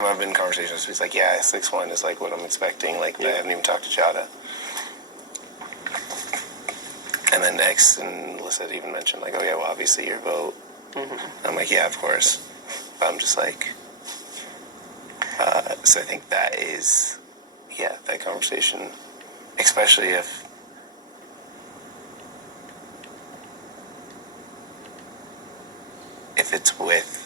I've been in conversations, he's like, yeah, 6-1 is like what I'm expecting. Like, I haven't even talked to Chada. And then X and Alyssa had even mentioned, like, oh yeah, well, obviously your vote. I'm like, yeah, of course. But I'm just like, so I think that is, that conversation, especially if it's with,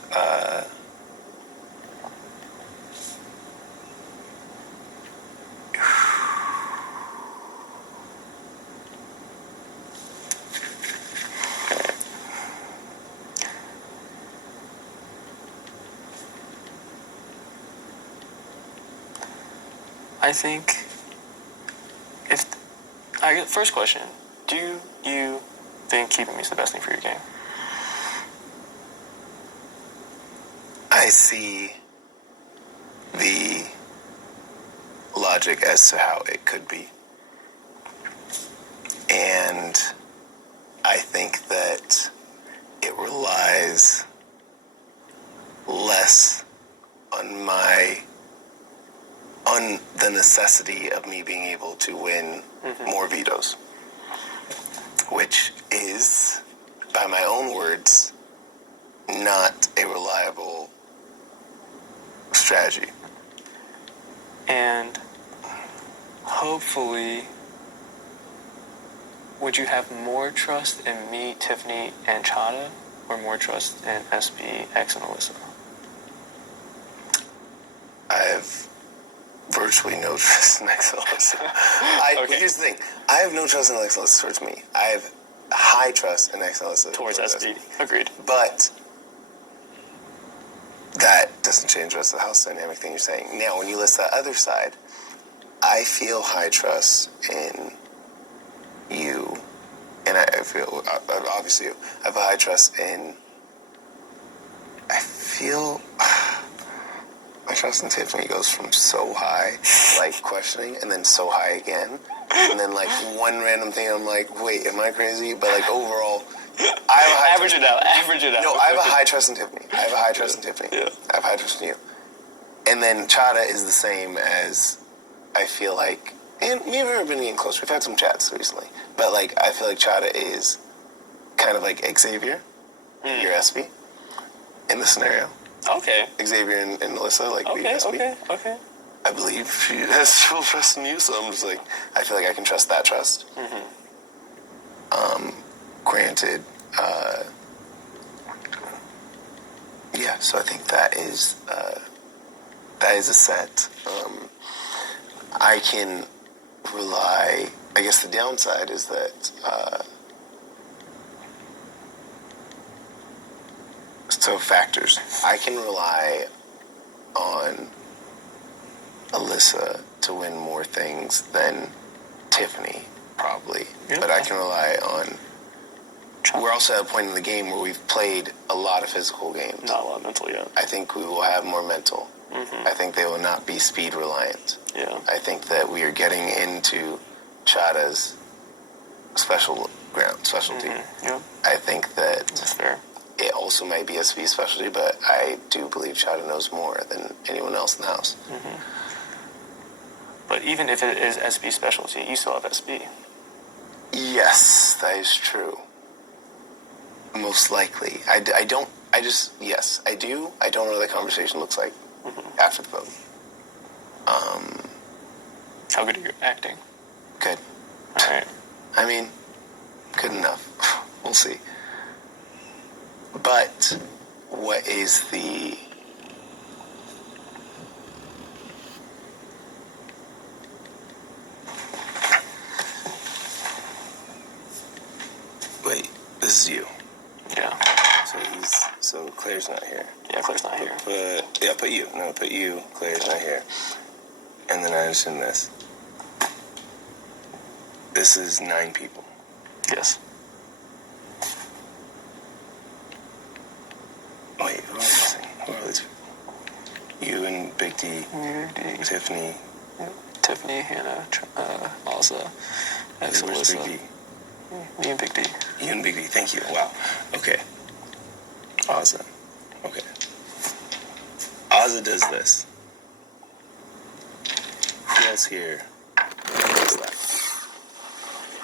I think first question, do you think keeping me is the best thing for your game? I see the logic as to how it could be. And I think that it relies less on the necessity of me being able to win more vetoes, which is, by my own words, not a reliable strategy. And hopefully, would you have more trust in me, Tiffany, and Chada, or more trust in SB, X, and Alyssa? I have virtually no trust in X and Alyssa. Okay. Here's the thing. I have no trust in X and Alyssa towards me. I have high trust in X and Alyssa Towards SB. Agreed. But that doesn't change the rest of the house dynamic thing you're saying. Now, when you list that other side, I feel high trust in you, and I feel, obviously, I have a high trust in, I feel, my trust in Tiffany goes from so high, like questioning, and then so high again, and then like one random thing, I'm like, wait, am I crazy? But like overall, I have a high Average it out. No, I have a high trust in Tiffany. I have a high trust in Tiffany. Yeah. I have high trust in you. And then Chada is the same as, I feel like, and me and her have been getting close. We've had some chats recently. But like, I feel like Chada is kind of like Xavier, your SB, in the scenario. Okay. Xavier and Alyssa, like, we SB. Okay. I believe she has full trust in you, so I'm just like, I feel like I can trust that trust. Granted, so I think that is a set. I can rely, I guess the downside is that, so factors. I can rely on Alyssa to win more things than Tiffany, probably. Yeah. But I can rely on... We're also at a point in the game where we've played a lot of physical games. Not a lot of mental yet. I think we will have more mental. I think they will not be speed reliant. Yeah. I think that we are getting into Chada's specialty. Yeah. I think that That's fair. it also may be SV's specialty, but I do believe Chada knows more than anyone else in the house. But even if it is SB's specialty, you still have SB. Yes, that is true. Most likely. Yes, I do. I don't know what the conversation looks like after the vote. How good are you acting? Good. All right. I mean, good enough. We'll see. But what is the... Wait, this is you. Yeah. So Claire's not here. Yeah, Claire's not here. Put you. No, put you. Claire's not here. And then I assume this. This is 9 people. Yes. Wait, who am I missing? Who are these people? You and Big D. Tiffany. Yep. Tiffany, Hannah, Alza, X, Where's Alyssa. Big D? Me and Big D. You and Big D. Thank you. Wow. Okay. Ozza. Okay. Ozza does this. Who else here? What's that?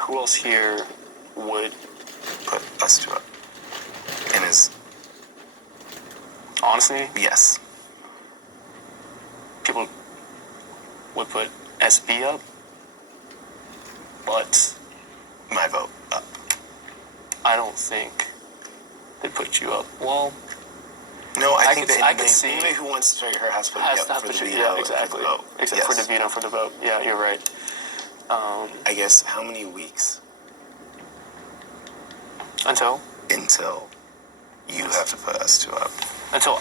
Who else here would Put us two up. And is honestly yes. people would put SB up, but My vote up. I don't think they put you up. Well, No, I think could- that I could see- anybody who wants to trigger her has to put has me to up have for to the shoot. veto. Yeah, exactly. Vote. Except for the veto and for the vote. Yeah, you're right. I guess how many weeks Until you have to put us two up?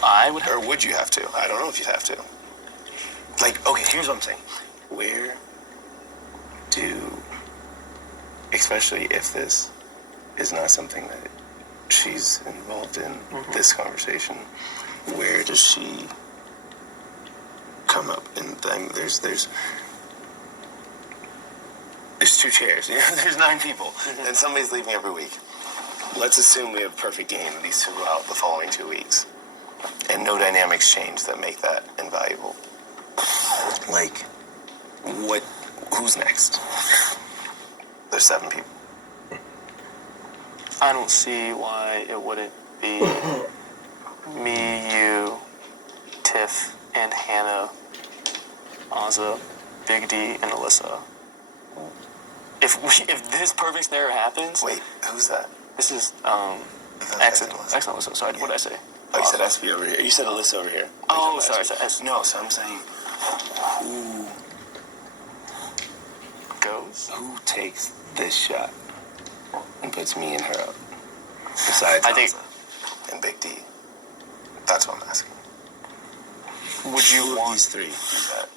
I would have. Or would you have to? I don't know if you'd have to. Like, okay, here's what I'm saying. Where do, especially if this is not something that she's involved in this conversation, where does she come up? And there's two chairs. You know, there's 9 people, and somebody's leaving every week. Let's assume we have a perfect game. These two go out the following 2 weeks, and no dynamics change that make that invaluable. Like, what? Who's next? There's 7 people. I don't see why it wouldn't be me, you, Tiff, and Hannah, Ozza, Big D, and Alyssa. If this perfect scenario happens, Wait, who's that? this is thought X that and was Alyssa. Alyssa. Sorry, what did I say? Oh, you said SB over here. You said Alyssa over here. Oh, sorry. S No, so I'm saying, goes. who takes this shot and puts me and her up? Besides I think- Ozza and Big D. That's what I'm asking. Would Who you of want? these 3 do that?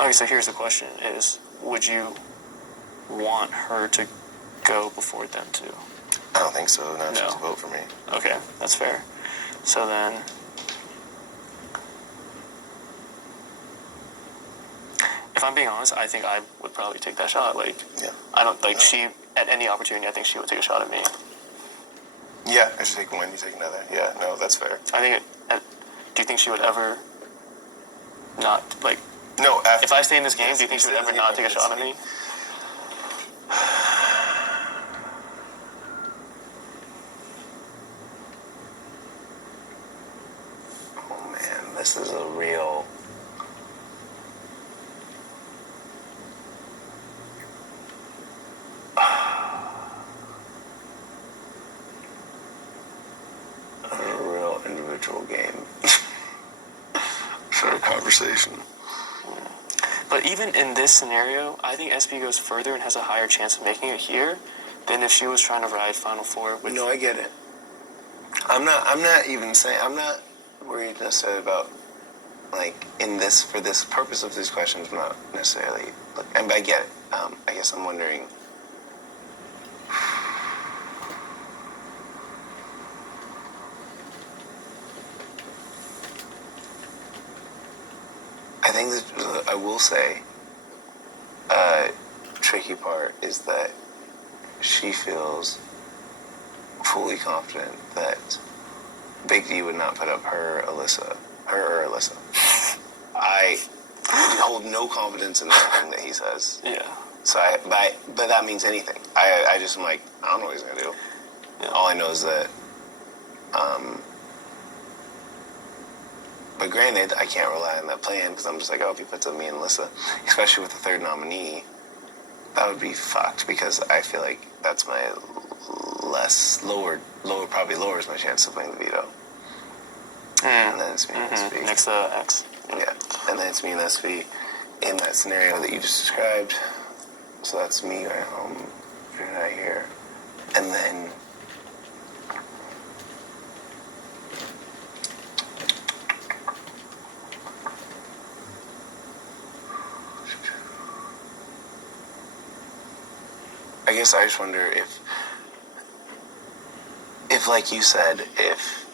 Okay, so here's the question: is would you want her to go before them two? I don't think so. Not No. just a vote for me. Okay, that's fair. So then, if I'm being honest, I think I would probably take that shot. Like, Yeah. I don't like Yeah. she at any opportunity. I think she would take a shot at me. Yeah, I should take one, you take another. Yeah, no, that's fair. I think. Do you think she would ever not like? No, after... If I stay in this game, Yes, do you think if she you would stay ever in the not game, take a shot at me? Oh, man, this is a real... a real individual game. For a conversation. But even in this scenario, I think SB goes further and has a higher chance of making it here than if she was trying to ride Final Four with. No, I get it. I'm not even saying, I'm not worried necessarily about, like, for this purpose of these questions, I'm not necessarily, but I get it. I guess I'm wondering, I think that, I will say, tricky part is that she feels fully confident that Big D would not put up her or Alyssa. I hold no confidence in anything that he says. Yeah. So but that means anything. I just am like, I don't know what he's gonna do. Yeah. All I know is that, but granted, I can't rely on that plan because I'm just like, oh, if he puts up me and Alyssa, especially with the 3rd nominee, that would be fucked because I feel like that's my probably lowers my chance of winning the veto. And then it's me and SB. Next to X. Yeah, and then it's me and SB in that scenario that you just described. So that's me right home, if you're not here. And then... I guess I just wonder if like you said, if